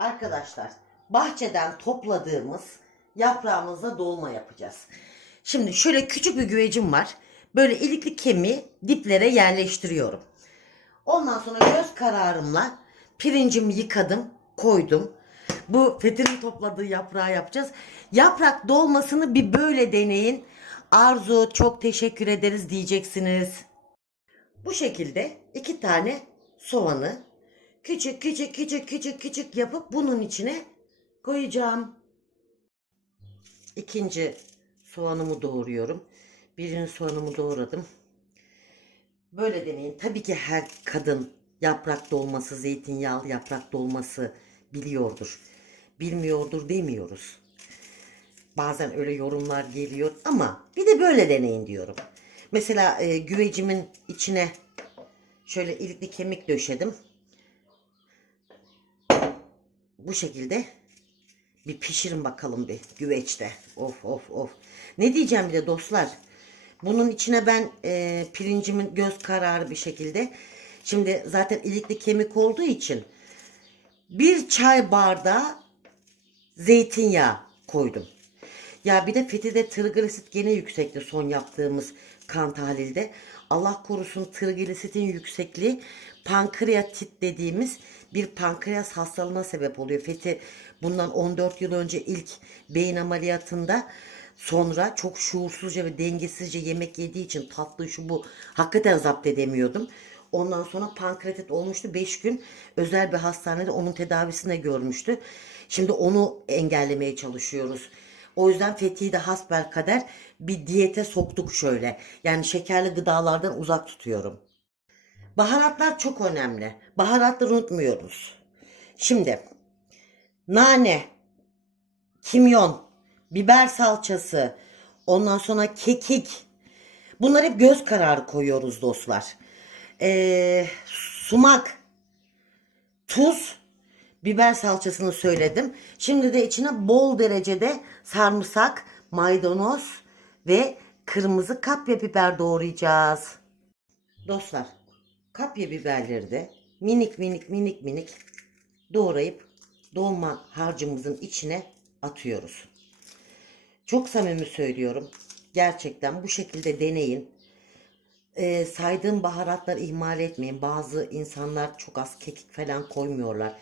Arkadaşlar bahçeden topladığımız yaprağımızla dolma yapacağız. Şimdi şöyle küçük bir güvecim var. Böyle ilikli kemiği diplere yerleştiriyorum. Ondan sonra göz kararımla pirincimi yıkadım, koydum. Bu Fethi'nin topladığı yaprağı yapacağız. Yaprak dolmasını bir böyle deneyin. Arzu çok teşekkür ederiz diyeceksiniz. Bu şekilde iki tane soğanı küçük küçük küçük küçük küçük yapıp bunun içine koyacağım. İkinci soğanımı doğruyorum. Birinci soğanımı doğradım. Böyle deneyin. Tabii ki her kadın yaprak dolması, zeytinyağlı yaprak dolması biliyordur. Bilmiyordur demiyoruz. Bazen öyle yorumlar geliyor ama bir de böyle deneyin diyorum. Mesela e, güvecimin içine şöyle ilikli kemik döşedim. Bu şekilde bir pişirin bakalım bir güveçte. Of of of. Ne diyeceğim bir de dostlar. Bunun içine ben e, pirincimin göz kararı bir şekilde. Şimdi zaten ilikli kemik olduğu için bir çay bardağı zeytinyağı koydum. Ya bir de Fethi'de trigliserit gene yüksekti son yaptığımız kan tahlilde. Allah korusun triglisitin yüksekliği pankreatit dediğimiz bir pankreas hastalığına sebep oluyor. Fethi bundan 14 yıl önce ilk beyin ameliyatında sonra çok şuursuzca ve dengesizce yemek yediği için tatlı şu bu hakikaten zapt edemiyordum. Ondan sonra pankreatit olmuştu. 5 gün özel bir hastanede onun tedavisine görmüştü. Şimdi onu engellemeye çalışıyoruz. O yüzden Fethi'yi de hasbel kader bir diyete soktuk şöyle. Yani şekerli gıdalardan uzak tutuyorum. Baharatlar çok önemli. Baharatları unutmuyoruz. Şimdi nane, kimyon, biber salçası, ondan sonra kekik. Bunlar hep göz kararı koyuyoruz dostlar. Ee, sumak, tuz, biber salçasını söyledim. Şimdi de içine bol derecede sarımsak, maydanoz ve kırmızı kapya biber doğrayacağız. Dostlar, kapya biberleri de minik minik minik minik doğrayıp dolma harcımızın içine atıyoruz. Çok samimi söylüyorum. Gerçekten bu şekilde deneyin. Ee, saydığım baharatları ihmal etmeyin. Bazı insanlar çok az kekik falan koymuyorlar.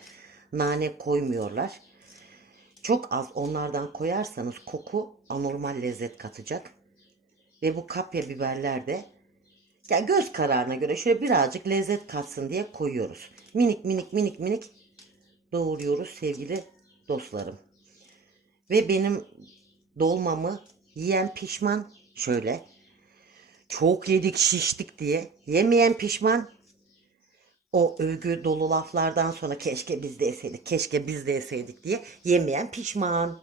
Nane koymuyorlar. Çok az onlardan koyarsanız koku anormal lezzet katacak. Ve bu kapya biberler de ya göz kararına göre şöyle birazcık lezzet katsın diye koyuyoruz. Minik minik minik minik doğruyoruz sevgili dostlarım. Ve benim dolmamı yiyen pişman şöyle. Çok yedik şiştik diye. Yemeyen pişman. O övgü dolu laflardan sonra keşke biz de yeseydik, keşke biz de yeseydik diye yemeyen pişman.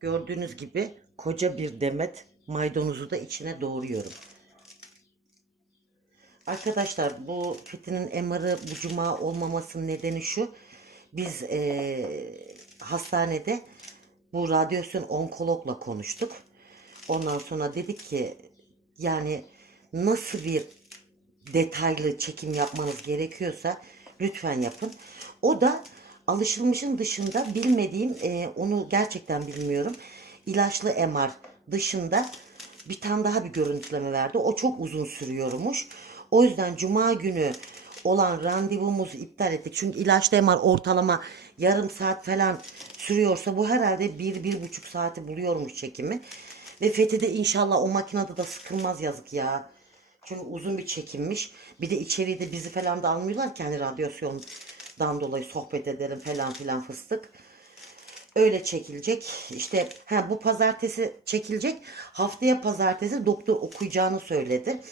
Gördüğünüz gibi koca bir demet maydanozu da içine doğruyorum. Arkadaşlar bu Fethi'nin MR'ı bu cuma olmamasının nedeni şu. Biz eee, hastanede bu radyasyon onkologla konuştuk. Ondan sonra dedik ki yani nasıl bir detaylı çekim yapmanız gerekiyorsa lütfen yapın. O da alışılmışın dışında bilmediğim eee, onu gerçekten bilmiyorum. İlaçlı MR dışında bir tane daha bir görüntüleme verdi. O çok uzun sürüyormuş. O yüzden cuma günü olan randevumuzu iptal ettik. Çünkü ilaçlı MR ortalama yarım saat falan sürüyorsa bu herhalde bir, bir buçuk saati buluyormuş çekimi. Ve Fethi de inşallah o makinede de sıkılmaz yazık ya. Çünkü uzun bir çekimmiş. Bir de içeriği de bizi falan da almıyorlar ki hani radyasyondan dolayı sohbet edelim falan filan fıstık. Öyle çekilecek. İşte ha, bu pazartesi çekilecek. Haftaya pazartesi doktor okuyacağını söyledi.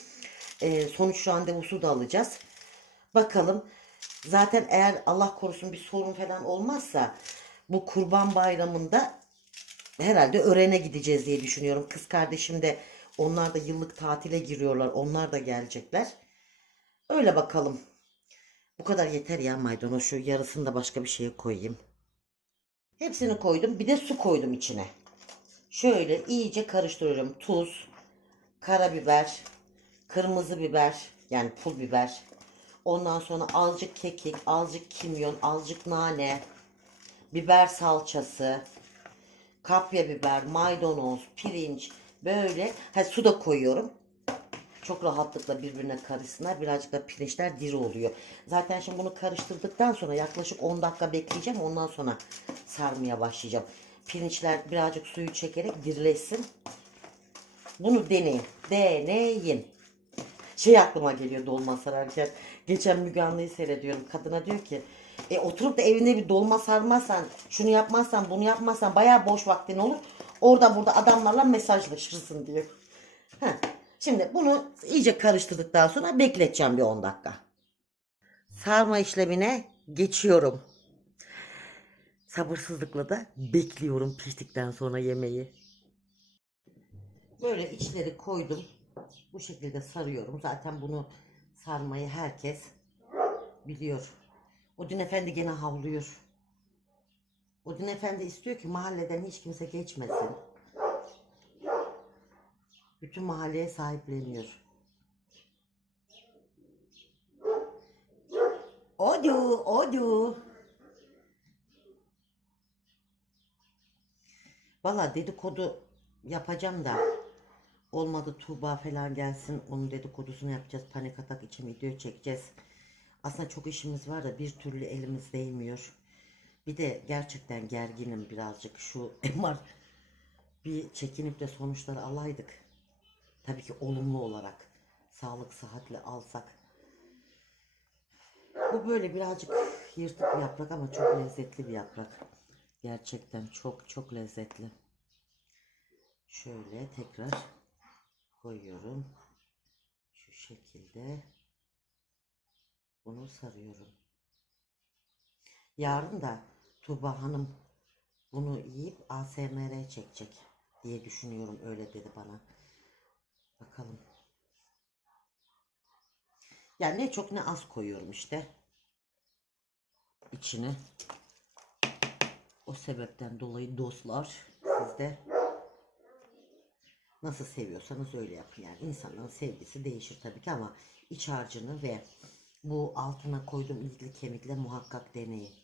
Ee, sonuç randevusu da alacağız. Bakalım. Zaten eğer Allah korusun bir sorun falan olmazsa bu kurban bayramında herhalde örene gideceğiz diye düşünüyorum. Kız kardeşim de onlar da yıllık tatile giriyorlar. Onlar da gelecekler. Öyle bakalım. Bu kadar yeter ya maydanoz. Şu yarısını da başka bir şeye koyayım. Hepsini koydum. Bir de su koydum içine. Şöyle iyice karıştırıyorum. Tuz, karabiber, kırmızı biber yani pul biber. Ondan sonra azıcık kekik, azıcık kimyon, azıcık nane, biber salçası, kapya biber, maydanoz, pirinç böyle. Ha, su da koyuyorum. Çok rahatlıkla birbirine karışsınlar. Birazcık da pirinçler diri oluyor. Zaten şimdi bunu karıştırdıktan sonra yaklaşık 10 dakika bekleyeceğim. Ondan sonra sarmaya başlayacağım. Pirinçler birazcık suyu çekerek dirileşsin. Bunu deneyin. Deneyin. Şey aklıma geliyor dolma sararken. Geçen Müge Anlı'yı seyrediyorum. Kadına diyor ki e, oturup da evinde bir dolma sarmazsan, şunu yapmazsan, bunu yapmazsan bayağı boş vaktin olur. Orada burada adamlarla mesajlaşırsın diyor. Heh. Şimdi bunu iyice karıştırdıktan sonra bekleteceğim bir 10 dakika. Sarma işlemine geçiyorum. Sabırsızlıkla da bekliyorum piştikten sonra yemeği. Böyle içleri koydum. Bu şekilde sarıyorum. Zaten bunu sarmayı herkes biliyor. Odin Efendi gene havlıyor. Odin Efendi istiyor ki mahalleden hiç kimse geçmesin. Bütün mahalleye sahipleniyor. Odu, odu. Valla dedikodu yapacağım da olmadı Tuğba falan gelsin onun dedikodusunu yapacağız panik atak için video çekeceğiz. Aslında çok işimiz var da bir türlü elimiz değmiyor. Bir de gerçekten gerginim birazcık şu MR bir çekinip de sonuçları alaydık. Tabii ki olumlu olarak sağlık sıhhatle alsak. Bu böyle birazcık yırtık bir yaprak ama çok lezzetli bir yaprak. Gerçekten çok çok lezzetli. Şöyle tekrar koyuyorum. Şu şekilde bunu sarıyorum. Yarın da Tuğba Hanım bunu yiyip ASMR çekecek diye düşünüyorum. Öyle dedi bana. Bakalım. Yani ne çok ne az koyuyorum işte. içine. O sebepten dolayı dostlar siz de nasıl seviyorsanız öyle yapın. Yani insanların sevgisi değişir tabii ki ama iç harcını ve bu altına koyduğum ilgili kemikle muhakkak deneyin.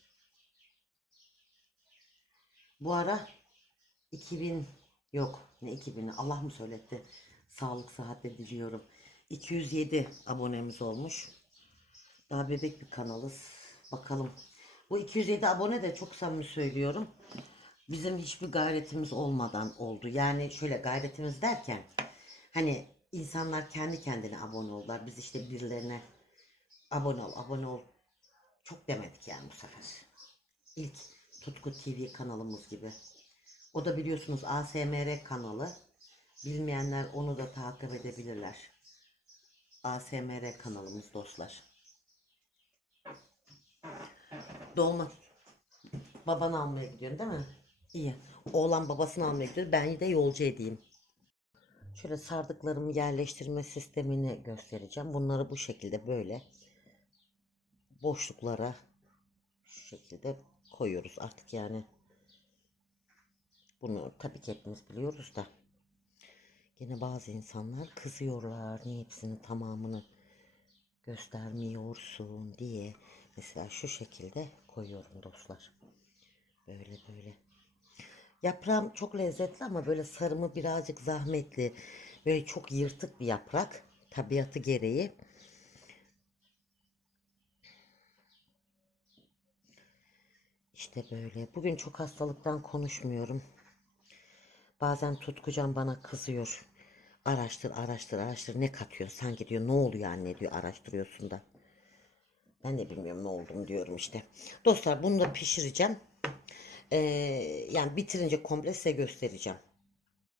Bu ara 2000 yok ne 2000'i Allah mı söyletti? Sağlık sıhhatle diliyorum. 207 abonemiz olmuş. Daha bebek bir kanalız. Bakalım. Bu 207 abone de çok samimi söylüyorum. Bizim hiçbir gayretimiz olmadan oldu. Yani şöyle gayretimiz derken hani insanlar kendi kendine abone oldular. Biz işte birilerine abone ol, abone ol çok demedik yani bu sefer. İlk Tutku TV kanalımız gibi. O da biliyorsunuz ASMR kanalı. Bilmeyenler onu da takip edebilirler. ASMR kanalımız dostlar. Dolma. Babanı almaya gidiyorsun değil mi? İyi. Oğlan babasını almaya gidiyor. Ben de yolcu edeyim. Şöyle sardıklarımı yerleştirme sistemini göstereceğim. Bunları bu şekilde böyle boşluklara şu şekilde koyuyoruz artık yani. Bunu tabii ki hepimiz biliyoruz da. Yine bazı insanlar kızıyorlar. Niye hepsinin tamamını göstermiyorsun diye. Mesela şu şekilde koyuyorum dostlar. Yaprağım çok lezzetli ama böyle sarımı birazcık zahmetli. Böyle çok yırtık bir yaprak. Tabiatı gereği. İşte böyle. Bugün çok hastalıktan konuşmuyorum. Bazen tutkucan bana kızıyor. Araştır, araştır, araştır. Ne katıyor? Sanki diyor ne oluyor anne diyor araştırıyorsun da. Ben de bilmiyorum ne oldum diyorum işte. Dostlar bunu da pişireceğim. Ee, yani bitirince komple size göstereceğim.